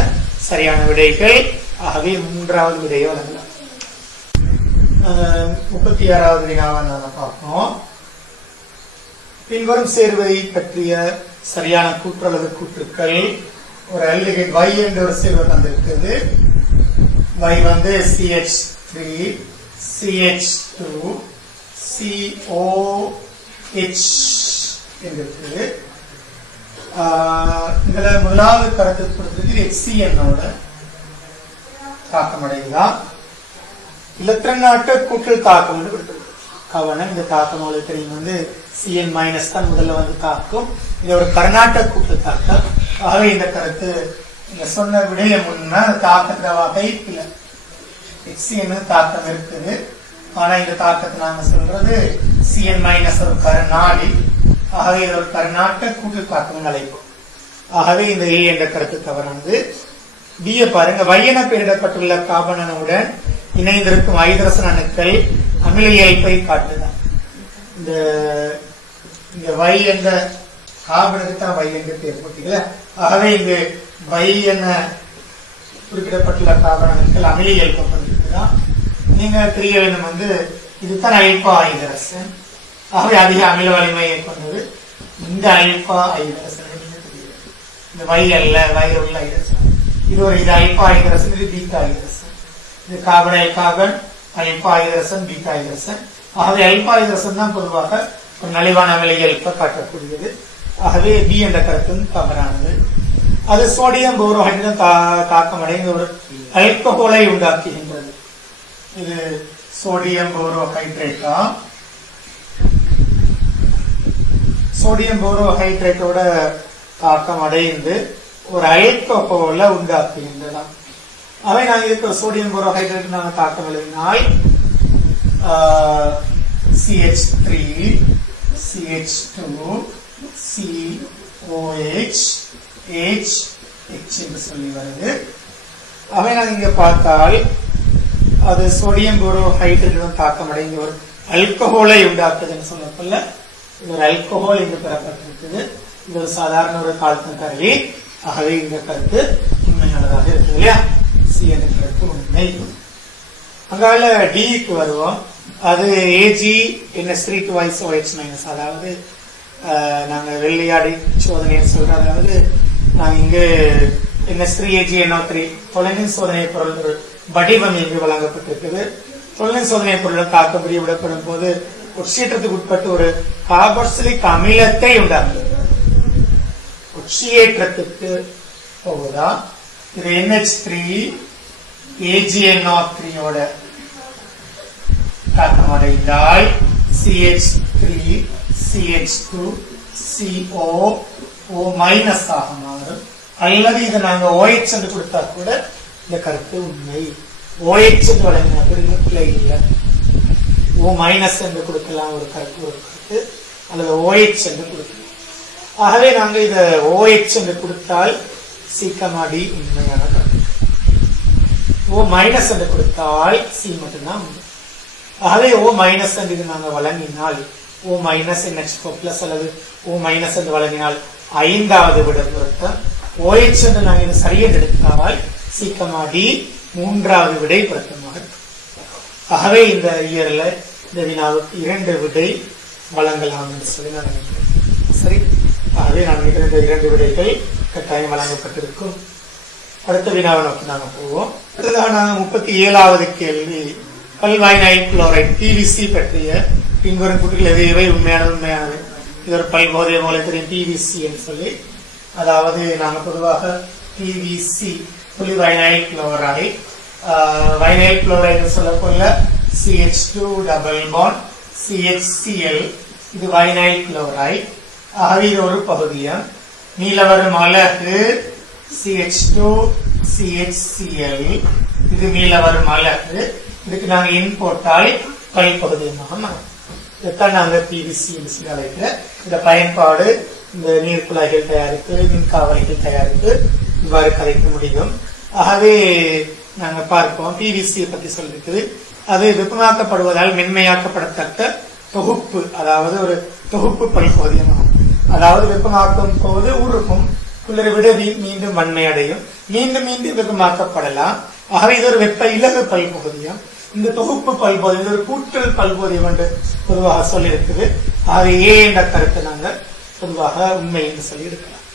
சரியான விடைகள். ஆகவே மூன்றாவது விடையை வழங்கலாம். 36வது வினாவை நாங்கள் பார்ப்போம். பின்வரும் சேர்வை பற்றிய சரியான கூற்று அல்லது கூற்றுக்கள். ஒரு ஆல்டிகைட் Y என்ற ஒரு சேர்வை தந்திருக்கிறது. Y வந்து CH3 CH2 COH என்று இதுல முதலாவது கருத்து கொடுத்திருக்கு HCN-ஓட தாக்கம் அடையுதான் இலத்திரநாட்ட கூட்டல் தாக்கம் என்று கொடுத்திருக்கு. கவனம், இந்த தாக்கம் உங்களுக்கு தெரியும் வந்து Cn மைனஸ் தான் முதல்ல வந்து தாக்கும். இது ஒரு கர்நாட்ட கூட்டல் தாக்கம். ஆகவே இந்த கருத்து நீங்க சொன்ன விடைய முன்ன தாக்கத்துல வகை இல்லை. HCN தாக்கம் இருக்குது. ஆனா இந்த தாக்கத்தை நாங்க சொல்றது Cn மைனஸ் ஒரு கருநாடி. ஆகவே இது ஒரு கர்நாட்ட கூட்டு தாக்கம் அழைப்போம். ஆகவே இந்த A என்ற கருத்து தவறானது. B பாருங்க, Y என பெயரிடப்பட்டுள்ள கார்பன் அணுவுடன் இணைந்திருக்கும் ஹைட்ரஜன் அணுக்கள் அமில இயல்பை காட்டுதான். இந்த Y என்ற கார்பனுக்கு தான் Y என்று பெயர் போட்டீங்கள. ஆகவே இங்கு Y என குறிப்பிடப்பட்டுள்ள கார்பன் அணுக்கள் அமில இயல்பை கொண்டிருக்குதான். நீங்க தெரிய வேண்டும் வந்து இதுதான் அல்பா ஹைட்ரஜன். ஆகவே அதிக அமில வலிமையை கொண்டது இந்த அல்பா ஹைட்ரஜன். இந்த Y அல்ல, Y உள்ள ஹைட்ரஜன். இது ஒரு இது அல்பா ஹைட்ரஜன், இது பீட்டா ஹைட்ரஜன். இது carbonyl carbon, alpha hydrogen, beta hydrogen. ஆகவே அல்பா ஹைட்ரஜன் தான் பொதுவாக ஒரு நலிவான அமில இயல்பை காட்டக்கூடியது. ஆகவே B என்ற கருத்தும் தவறானது. அது சோடியம் போரோஹைட்ரஜன் தாக்கம் அடைந்த ஒரு ஆல்கஹாலை உண்டாக்குகின்றது. இது சோடியம் போரோஹைட்ரேட்டா. சோடியம் போரோஹைட்ரேட்டோட தாக்கம் அடைந்து ஒரு ஆல்கஹாலை உண்டாக்குகின்றன. அவை நாங்கள் இதுக்கு சோடியம் போரோஹைட்ரேட் நாங்கள் தாக்கம் எழுதினால் CH3 CH2 COH H என்று சொல்லி வருது. அவை நாங்கள் இங்க பார்த்தால் அது சோடியம் போரோ ஹைட்ரஜன் தாக்கம் அடைந்து ஒரு அல்கஹோலை உண்டாக்குதுன்னு சொல்லப்போல இது ஒரு அல்கஹோல் இங்கு பெறப்பட்டிருக்குது. இது ஒரு சாதாரண ஒரு கால்பன் கருவி. ஆகவே இந்த கருத்து உண்மையானதாக இருக்குது இல்லையா? சி என்ற கருத்து உண்மை. அங்கால டிக்கு வருவோம். அது AgNH3 அதாவது நாங்க வெள்ளையாடி சோதனையை சொல்றோம். அதாவது நாங்க இங்கு NH3AgNO3 தொலைநின் சோதனை பொருள் ஒரு வடிவம் இங்கு வழங்கப்பட்டிருக்குது. தொலைநின் சோதனை பொருள் தாக்கப்படி விடப்படும் போது உட்சீற்றத்துக்கு உட்பட்டு ஒரு கார்பாக்சிலிக் அமிலத்தை உண்டாக்குது. உட்சியேற்றத்துக்கு போகுதா இது NH3AgNO3 தாக்கம் அடைந்தால் CH3 CH2 COO- ஆக மாறும். அல்லது இதை நாங்க OH என்று கொடுத்தா கூட இந்த கருத்து உண்மை. OH என்று வழங்கினா பிள்ளை இல்லை. O- என்று கொடுக்கலாம் ஒரு கருத்து அல்லது OH என்று கொடுக்கலாம். ஆகவே நாங்க இத OH என்று கொடுத்தால் C, D உண்மையான கருத்து. O- என்று கொடுத்தால் C மட்டும்தான் உண்மை. ஆகவே O- என்று நாங்க வழங்கினால் O- NH4+ அல்லது O- என்று வழங்கினால் 5வது விட பொருத்தம். OH என்று நாங்கள் இது சரியாக எடுத்தால் C, D 3வது விடை பொருத்தமாக. ஆகவே இந்த இயர்ல இந்த வினாவுக்கு 2 விடை வழங்கலாம் என்று சொல்லி நான் நினைக்கிறேன். சரி, ஆகவே நான் நினைக்கிறேன் இந்த 2 விடைகள் கட்டாயம் வழங்கப்பட்டிருக்கும். அடுத்த வினாவை நோக்கி நாங்கள் போவோம். அடுத்ததான 37வது கேள்வி பல்வைனைல் குளோரைட் PVC பற்றிய பின்வரும் கூற்றுகள் எவை உண்மையானது? இது ஒரு பல்போதைய மூலை தெரியும் PVC என்று சொல்லி. அதாவது நாங்கள் பொதுவாக PVC polyvinyl chloride vinyl chloride சொல்லப்போல CH2 டபுள் பாண்ட் CHCl இது வைனைல் குளோரைடு. ஆகவே இது ஒரு பகுதியம். நீலவரும் அலகு CH2 CHCl இது நீலவரும் அலகு. இதுக்கு நாங்க இன் போட்டால் பல்பகுதியமாக மாறும். இதைத்தான் நாங்க PVC என்று சொல்லி அழைக்கிற இந்த பயன்பாடு இந்த நீர்க்குழாய்கள் தயாரிப்பு மின்காவலிகள் தயாரிப்பு இவ்வாறு கலைக்க முடியும். ஆகவே நாங்க பார்ப்போம் PVC பத்தி சொல்லிருக்குது. அது வெப்பமாக்கப்படுவதால் மென்மையாக்கப்படத்தக்க தொகுப்பு, அதாவது ஒரு தொகுப்பு பல்பகுதியமாகும். அதாவது வெப்பமாக்கும் போது உருகும் குளிரை விட மீண்டும் வன்மை அடையும், மீண்டும் மீண்டும் வெப்பமாக்கப்படலாம். ஆகவே இது ஒரு வெப்ப இலகு பல்பகுதியம். இந்த தொகுப்பு பல்பகுதியம் இது ஒரு கூட்டல் பல்பகுதியம் என்று பொதுவாக சொல்லியிருக்குது. ஆகவே A என்ற கருத்தை நாங்கள் பொதுவாக உண்மை என்று சொல்லி இருக்கலாம்.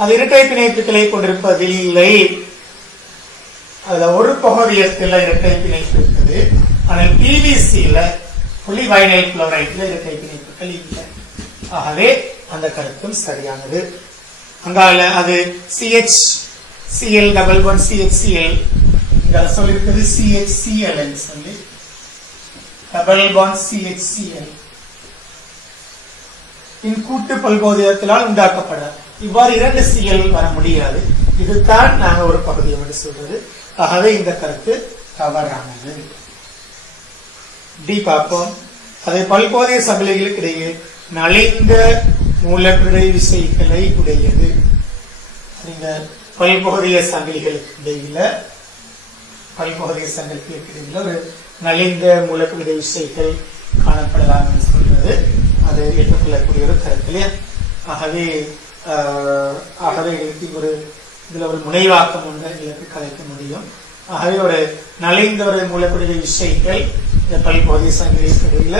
அது இரட்டை பிணைப்புகளை கொண்டிருப்பதில்லை. அதுல ஒரு பகுதியத்தில் இரட்டை பிணைப்பு இருக்குது. ஆனால் PVC-ல புலிவைனைல் குளோரைட்ல இரட்டை பிணைப்புகள் இல்லை. ஆகவே அந்த கருத்தும் சரியானது. அங்கால அது CHCl double bond CHCl சொல்லிருக்கிறது CHCl என்று சொல்லி டபுள் பாண்ட் CHCl கூட்டு பல்போதியத்தினால் உண்டாக்கப்படாது. இவ்வாறு 2 Cl வர முடியாது. இதுதான் நாங்க ஒரு பகுதியம் என்று சொல்றது. ஆகவே இந்த கருத்து தவறானது. டி பார்ப்போம். அதை பல்போதிய சங்கிலிகளுக்கு இடையே நலிந்த மூலப்பிழை விசைகளை உடையது. இந்த பல்பகுதிய சங்கிலிகளுக்கு இடையில ஒரு நலிந்த மூலப்பிழை விசைகள் காணப்படலாம் என்று சொல்றது அது ஏற்றுக்கொள்ளக்கூடிய ஒரு கருத்து இல்லையா? ஆகவே ஒரு இதுல ஒரு முனைவாக்கம் ஒன்று எங்களுக்கு கலைக்க முடியும். ஆகவே ஒரு நலிந்த ஒரு மூலப்பிழை விசைகள் இந்த பல்பகுதிய சங்கிலிகளுக்கு இடையில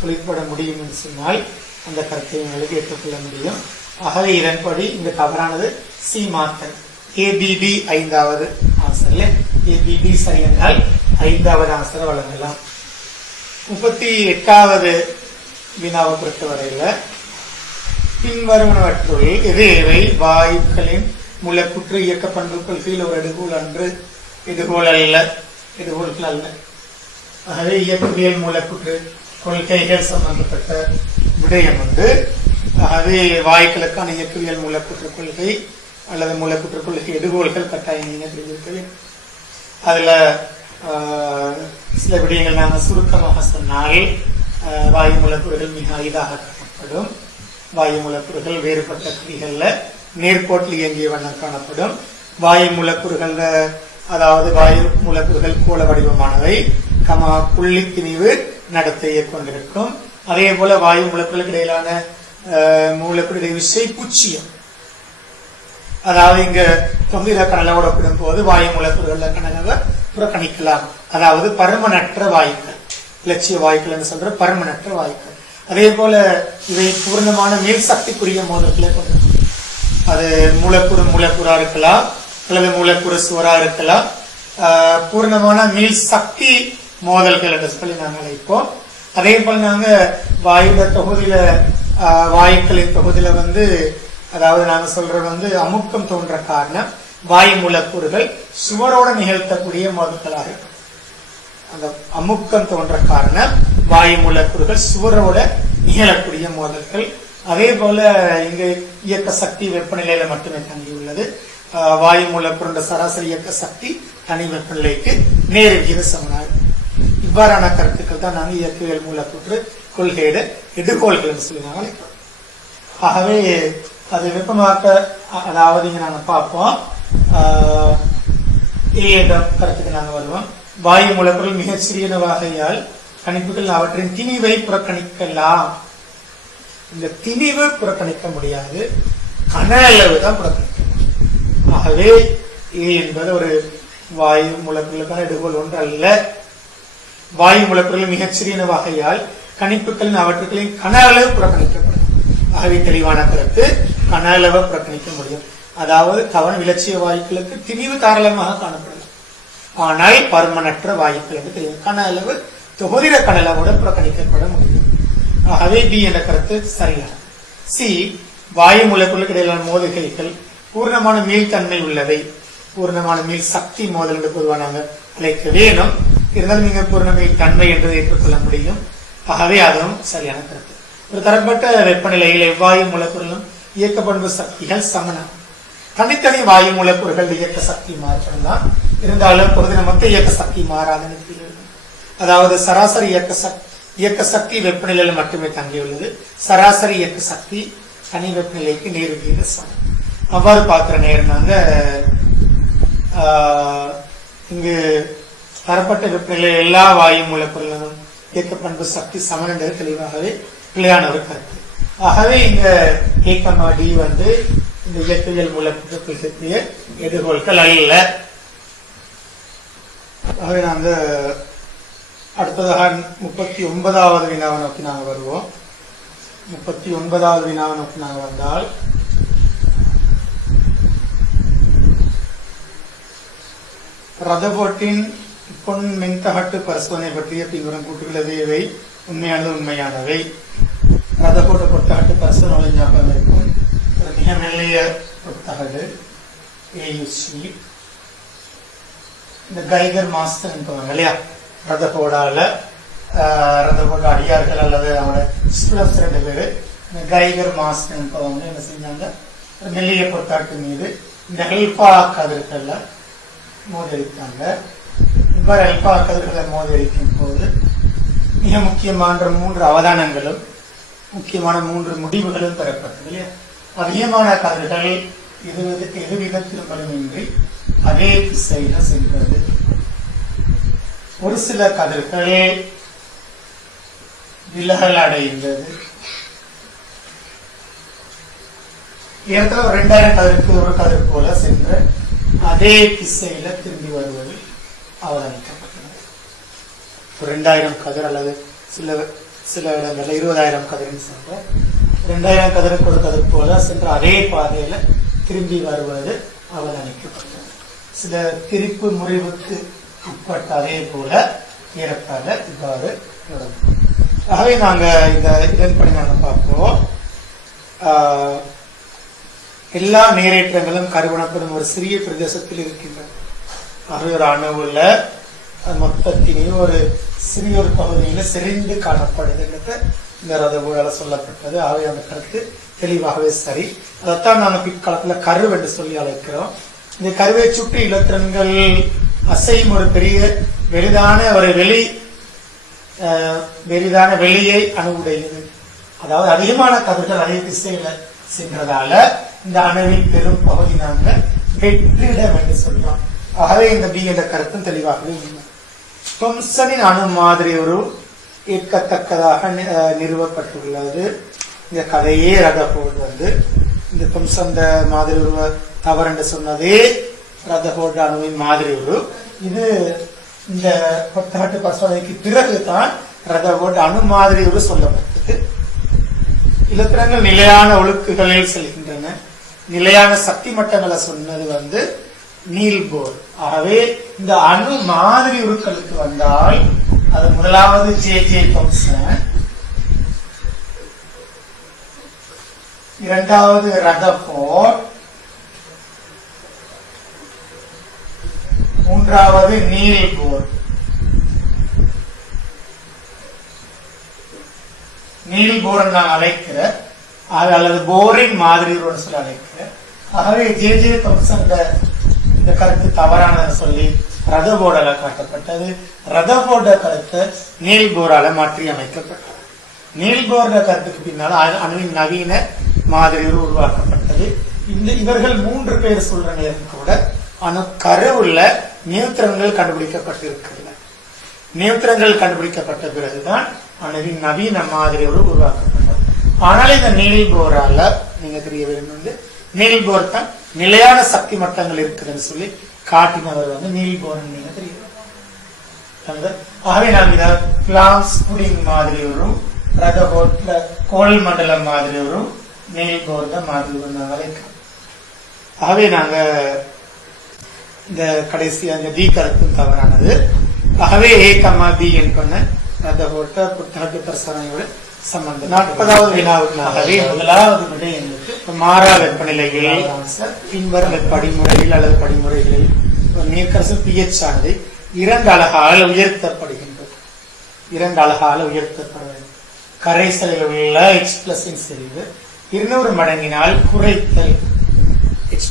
தொழிற்பட முடியும் என்று சொன்னால் அந்த கருத்தை எங்களுக்கு ஏற்றுக்கொள்ள முடியும். ஆகவே இதன்படி இந்த தவறானது C மாத்தல் ABD 5வது ஆன்சர். ABD சரி என்றால் 5வது ஆன்சரை வழங்கலாம். 38வது வினாவை பொறுத்தவரையில பின்வருவனவற்றுள் எவை வாயுக்களின் மூலக்கூற்று இயக்க பண்புகள் கீழ் ஒரு எடுகோல் அன்று எடுகோள்கள் அல்ல. ஆகவே இயக்கவியல் மூலக்கூற்று கொள்கைகள் சம்பந்தப்பட்ட விடயம் உண்டு. ஆகவே வாயுக்களுக்கான இயக்கவியல் மூலக்கூற்று கொள்கை அல்லது மூலக்கூற்று கொள்கை எடுகோள்கள் கட்டாயம் நீங்க தெரிஞ்சிருக்க வேண்டும். அதுல சில விடயங்கள் நாங்கள் சுருக்கமாக சொன்னால் வாயு மூலக்கூறுகள் மிக அரிதாக காணப்படும். வாயு மூலக்கூறுகள் வேறுபட்ட குறிகள்ல நேர்கோட்டில் இயங்கிய வண்ணம் காணப்படும். வாயு மூலக்கூறுகள் அதாவது வாயு மூலக்கூறுகள் கோள வடிவமானவை, புள்ளி திணிவு நடத்தையை கொண்டிருக்கும். அதே போல வாயு மூலக்கூறுகளுக்கு இடையிலான மூலக்கூறுடைய விசை பூச்சியம். அதாவது இங்க தொகுதியில கனலோட ஒப்பிடும் போது வாயு மூலக்கூறுகள் கனலவை புறக்கணிக்கலாம். அதாவது பருமனற்ற வாயுக்கள், இலட்சிய வாயுக்கள் என்று சொல்ற பருமனற்ற வாயுக்கள். அதே போல இவை பூர்ணமான மேல் சக்திக்குரிய மோதல்களை கொண்டிருக்கும். அது மூலக்கூறா இருக்கலாம் அல்லது மூலக்கூறு சுவரா இருக்கலாம். பூர்ணமான மேல் சக்தி மோதல்கள் என்று சொல்லி நாங்கள் அழைப்போம். அதே போல நாங்க வாயுட தொகுதியில வாயுக்களின் தொகுதியில அதாவது நாங்க சொல்றது அமுக்கம் தோன்ற காரணம் வாயு மூலக்கூறுகள் சுவரோட நிகழ்த்தக்கூடிய மோதல்களாக இருக்கும். அந்த அமுக்கம் தோன்ற காரணம் வாயு மூலக்கூறுகள் சுவரோட நிகழக்கூடிய மோதல்கள். அதே போல இங்கு இயக்க சக்தி வெப்பநிலையில மட்டுமே தங்கியுள்ளது. வாயு மூலக்கூறு சராசரி இயக்க சக்தி தனி வெப்பநிலைக்கு நேர் விகித சமனாகும். இவ்வாறான கருத்துக்கள் தான் நாங்கள் இயற்பியல் மூலக்கூற்று கொள்கையிட எடுகோள்கள் என்று சொல்லி நாங்கள் அழைக்கிறோம். ஆகவே அது வெப்பமாக்க, அதாவது இங்க நாங்க பார்ப்போம் என்ற கருத்துக்கு நாங்கள் வருவோம். வாயு மூலக்கூறுகள் மிகச் சிறியனவாகையால் கணிப்புகள் அவற்றின் திணிவை புறக்கணிக்கலாம். இந்த திணிவு புறக்கணிக்க முடியாது, கன அளவு தான் புறக்கணிக்க முடியும். ஆகவே ஏ என்பது ஒரு வாயு மூலக்கூறுகளுக்கான எடுகோள் ஒன்று அல்ல. வாயு மூலக்கூறுகள் மிகச் சிறிய வகையால் கணிப்புகளின் அவற்றுகளின் கன அளவு புறக்கணிக்கப்படும். ஆகவே தெளிவான கருத்து, கன அளவு புறக்கணிக்க முடியும். அதாவது கவன இலட்சிய வாயுக்களுக்கு திணிவு தாராளமாக காணப்படலாம். ஆனால் பருமனற்ற வாயுக்களுக்கு தெரியும் கன அளவு தொகுதிர கன அளவோட புறக்கணிக்கப்பட முடியும். ஆகவே பி என்ற கருத்து சரியான. சி, வாயு மூலக்கூறுகளுக்கு இடையிலான மோதுகைகள் பூர்ணமான மீள்தன்மை உள்ளவை. பூர்ணமான மீள் சக்தி மோதல் என்று பொதுவாக நாங்கள் அழைக்க வேணும். இருந்தாலும் நீங்க பூர்ண மீள் தன்மை என்று ஏற்றுக்கொள்ள முடியும். ஆகவே அதுவும் சரியான கருத்து. ஒரு தரப்பட்ட வெப்பநிலையில் எவ்வாயு மூலக்கூறுகளும் இயக்க பண்பு சக்திகள் சமனம். தனித்தனி வாயு மூலக்கூறுகள் இயக்க சக்தி மாற்றலாம். இருந்தாலும் பொழுது மொத்த இயக்க சக்தி மாறாது. அதாவது சராசரி இயக்க சக்தி வெப்பநிலையில் மட்டுமே தங்கியுள்ளது. சராசரி இயக்க சக்தி தனி வெப்பநிலைக்கு நேர் விகித சமம். அவ்வாறு பார்க்கிற நேரம் நாங்க இங்கு தரப்பட்ட வெப்பநிலை எல்லா வாயு மூலக்கூறுகளும் இயக்க பண்பு சக்தி சமன் என்பது தெளிவாகவே பிழையான ஒரு கருத்து. ஆகவே இங்க ஏக்கமாடி இந்த இயற்பியல் மூலக்கூறுகளுக்கு எடுகோள்கள் அல்ல. ஆகவே நாங்க அடுத்ததாக 39வது வினாவை நோக்கி நாங்கள் வருவோம். 39வது வினாவை நோக்கி நாங்கள் வந்தால் ரதபோட்டின் பொன் மென்தகட்டு பரிசோதனை பற்றிய பின்வரும் கூற்றுகள் எவை உண்மையானது உண்மையானவை. ரதபோட்டு பொட்டகட்டு பரிசோதனை ஞாபகம் இருக்கும். ஒரு மிக மெல்லிய பொட்டகடு ஏயுசி. இந்த கைகர் மாஸ்டர் என்பவங்க இல்லையா, ரதபோடால ரதபோட அடியார்கள் அல்லது அவங்களோட ஸ்டூடெண்ட்ஸ் 2 பேரு இந்த கைகர் மாஸ்டர் என்பவங்க என்ன செஞ்சாங்க, மெல்லிய பொட்டாட்டு மீது இந்த ஹெல்பா கதிர்கள்ல மோதலித்தாங்க. இவ்வாறு ஹெல்பா கதிர்களை மோதலிக்கும் போது மிக முக்கியமான 3 அவதானங்களும் முக்கியமான 3 முடிவுகளும் பெறப்பட்டது இல்லையா. அதிகமான கதிர்கள் எதுவித திரும்பலுமின்றி அதே திசையில சென்றது. ஒரு சில கதிர்கள் விலகல் அடைந்தது. ஏற்கனவே 2000 கதிருக்கு ஒரு கதிர் போல சென்ற அதே திசையில திரும்பி வருவது அவதானிக்கப்பட்டது. 2000 கதிர் அல்லது சில இடங்கள்ல 20,000 கதிர்னு சென்ற 2000 கதிருக்கு ஒரு கதிர் போல சென்ற அதே பாதையில திரும்பி வருவது அவதானிக்கப்பட்டது. சில திருப்பு முறிவுக்கு உட்பட்ட அதே போல ஏறத்தாழ இவ்வாறு நடக்கும். ஆகவே நாங்க இதன்படி நாங்க பார்ப்போம். எல்லா நீரேற்றங்களும் கருவணப்படும் ஒரு சிறிய பிரதேசத்தில் இருக்கின்றன. ஆகவே ஒரு அணுவுள்ள மொத்தத்திலேயே ஒரு சிறிய ஒரு பகுதியில செறிந்து காணப்படுது என்று இந்த ரதபோடால சொல்லப்பட்டது. ஆகவே அந்த கருத்து தெளிவாகவே சரி. அதைத்தான் நாங்க பிற்காலத்துல கரு என்று சொல்லி அழைக்கிறோம். இந்த கருவை சுற்றி இலத்திரன்கள் அசையும் ஒரு பெரிய பெரிதான ஒரு பெரிதான வெளியை அணுவுடையது. அதாவது அதிகமான கதிர்கள் அதே திசையில சென்றதால இந்த அணுவின் பெரும் பகுதி நாங்கள் வெற்றிடம் என்று சொல்றோம். ஆகவே இந்த பி என்ற கருத்தும் தெளிவாகவே இல்லை. தொம்சனின் அணு மாதிரி ஒரு ஏற்கத்தக்கதாக நிறுவப்பட்டுள்ளது. இந்த கதையே ரதர்ஃபோர்டு இந்த தொம்சன் மாதிரி ஒரு தவறு என்று சொன்னதே ரதர்ஃபோர்டு அணுவின் மாதிரி ஒரு இது இந்த 18 பரிசோதனைக்கு பிறகுதான் ரதர்ஃபோர்டு அணு மாதிரி ஒரு சொல்லப்பட்டது. இலத்திரங்கள் நிலையான ஒழுக்குகளில் செல்கின்றன. நிலையான சக்தி மட்டங்களை சொன்னது நீல் போர். ஆகவே இந்த அணு மாதிரி உருக்களுக்கு வந்தால் அது முதலாவது ஜே தொம்சன், இரண்டாவது ரதர்ஃபோர்டு, மூன்றாவது நீல் போர். நீல் போர் நான் அழைக்கிற அல்லது போரின் மாதிரி சொல்லி அழைக்கிற. ஆகவே ஜே தொம்சன் இந்த கருத்து தவறானது சொல்லி ரதர்ஃபோர்டால காட்டப்பட்டது. ரதர்ஃபோர்ட கருத்து நீல் போரால மாற்றி அமைக்கப்பட்டது. நீல் போர்ட கருத்துக்கு பின்னால் அணுவின் நவீன மாதிரி உருவாக்கப்பட்டது. இவர்கள் 3 பேர் சொல்ற நேரம் கூட அணு கருவுள்ள நியூத்திரன்கள் கண்டுபிடிக்கப்பட்டிருக்கின்றன. நியூத்திரன்கள் கண்டுபிடிக்கப்பட்ட பிறகுதான் அணுவின் நவீன மாதிரி உருவாக்கப்பட்டது. ஆனால் இந்த நீல் போரால நீங்க தெரிய வேண்டும், நீல் போர் தான் நிலையான சக்தி மட்டங்கள் இருக்குதுன்னு சொல்லி காட்டினவர் நீல் போர் நீங்க தெரியும். ஆகவே நாம் இத பிளாங்ஸ் புடிங் மாதிரி வரும், ரதர்ஃபோர்ட்ல கோள் மண்டலம் மாதிரி வரும், நீல் போர் தான் மாதிரி அழைக்கிறோம். ஆகவே நாங்க இந்த கடைசி அந்த டி கருத்தும் தவறானது. ஆகவே ஏகமா டி என்பன ரதர்ஃபோர்ட புத்தக பிரசாரங்களோட சம்பந்தம். 40வது வினாவுக்காகவே முதலாவது விடை எங்களுக்கு மாறா வெப்பநிலைகளில் பின்வரும் படிமுறைகள் அல்லது படிமுறைகளில் நீர்க்கரசல் pH ஆனது 2 அலகால உயர்த்தப்படுகின்றது. 2 அலகால உயர்த்தப்பட வேண்டும். கரைசலில் உள்ள H+ செறிவு 200 மடங்கினால் குறைத்தல். H+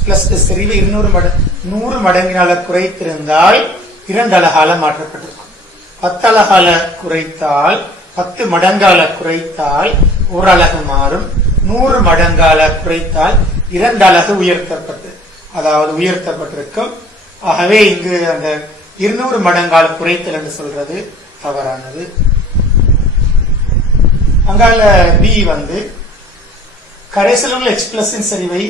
செறிவு 100 மடங்கினால குறைத்திருந்தால் 2 அலகால மாற்றப்பட்டிருக்கும். 10 அலகால குறைத்தால் 10 மடங்கால குறைத்தால் 1 அலகு மாறும். 100 மடங்கால குறைத்தால் 2 அலகு உயர்த்தப்பட்டிருக்கும். ஆகவே இங்கு அந்த 200 மடங்கால குறைத்தல் என்று சொல்றது தவறானது. அங்கால பி கரைசலில் உள்ள H+ செறிவை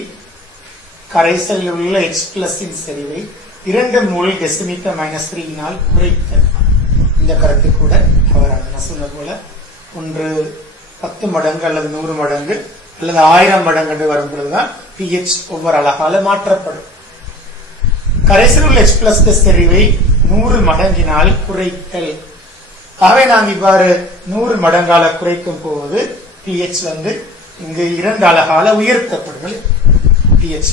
2 மோல் டெசிமீட்டர் -3 குறைத்தல். இந்த கருத்து கூட தவறானது. நான் சொன்ன போல ஒன்று 10 மடங்கு அல்லது 100 மடங்கு அல்லது 1000 மடங்கு வரும் பொழுதுதான் pH ஒவ்வொரு அலகால மாற்றப்படும். கரைசலில் உள்ள H+ செறிவை 100 மடங்கினால் குறைத்தல். ஆகவே நாம் இவ்வாறு 100 மடங்கால குறைக்கும் போது pH இங்கு 2 அலகால உயர்த்தப்படும். pH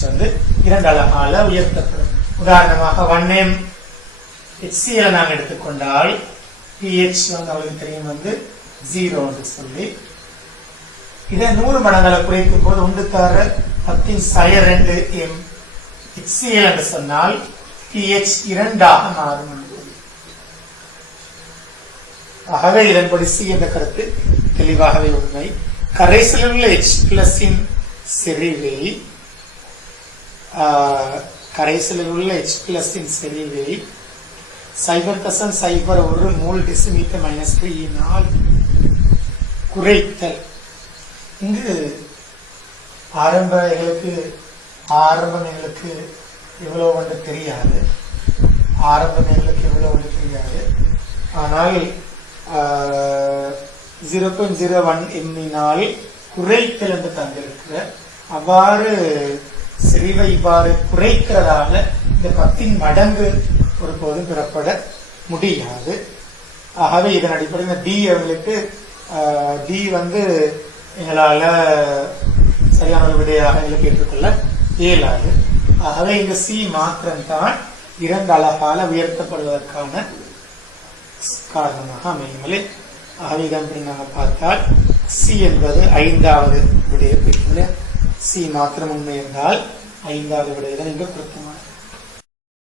2 அலகால உயர்த்தப்படும். உதாரணமாக 1m HCl நாம் எடுத்துக்கொண்டால் pH அவங்களுக்கு தெரியும் 0 என்று சொல்லி இதை 100 மடங்கால குறைக்கும் போது 1 m HCl என்று சொன்னால் pH 2 மாறும். ஆகவே இதன்படி சி என்ற கருத்து தெளிவாகவே உண்மை. கரைசலில் உள்ள H+ செறிவை கரைசலில் உள்ள H+ செறிவை 0.01 மோல் டெசிமீட்டர் -3 குறைத்தல். இங்கு ஆரம்பம் எங்களுக்கு எவ்வளவு ஒன்று தெரியாது. ஆனால் 0.01 எம்மினால் குறைத்தல் என்று தந்திருக்கிற அவ்வாறு செறிவை இவ்வாறு குறைக்கிறதால இந்த 10 மடங்கு ஒருபோதும் பெறப்பட முடியாது. ஆகவே இதன் அடிப்படையில் டி அவங்களுக்கு டி எங்களால சரியான ஒரு விடையாக எங்களுக்கு ஏற்றுக்கொள்ள இயலாது. ஆகவே இந்த சி மாத்திரம்தான் 2 அலகால உயர்த்தப்படுவதற்கான காரணமாக அமையுமலே. ஆகவே இதன்படி நாங்கள் பார்த்தால் சி என்பது 5வது விடையை பெற்றுள்ள சி மாத்திரம் உண்மை இருந்தால் 5வது விடையை தான் இங்கு பொருத்தமான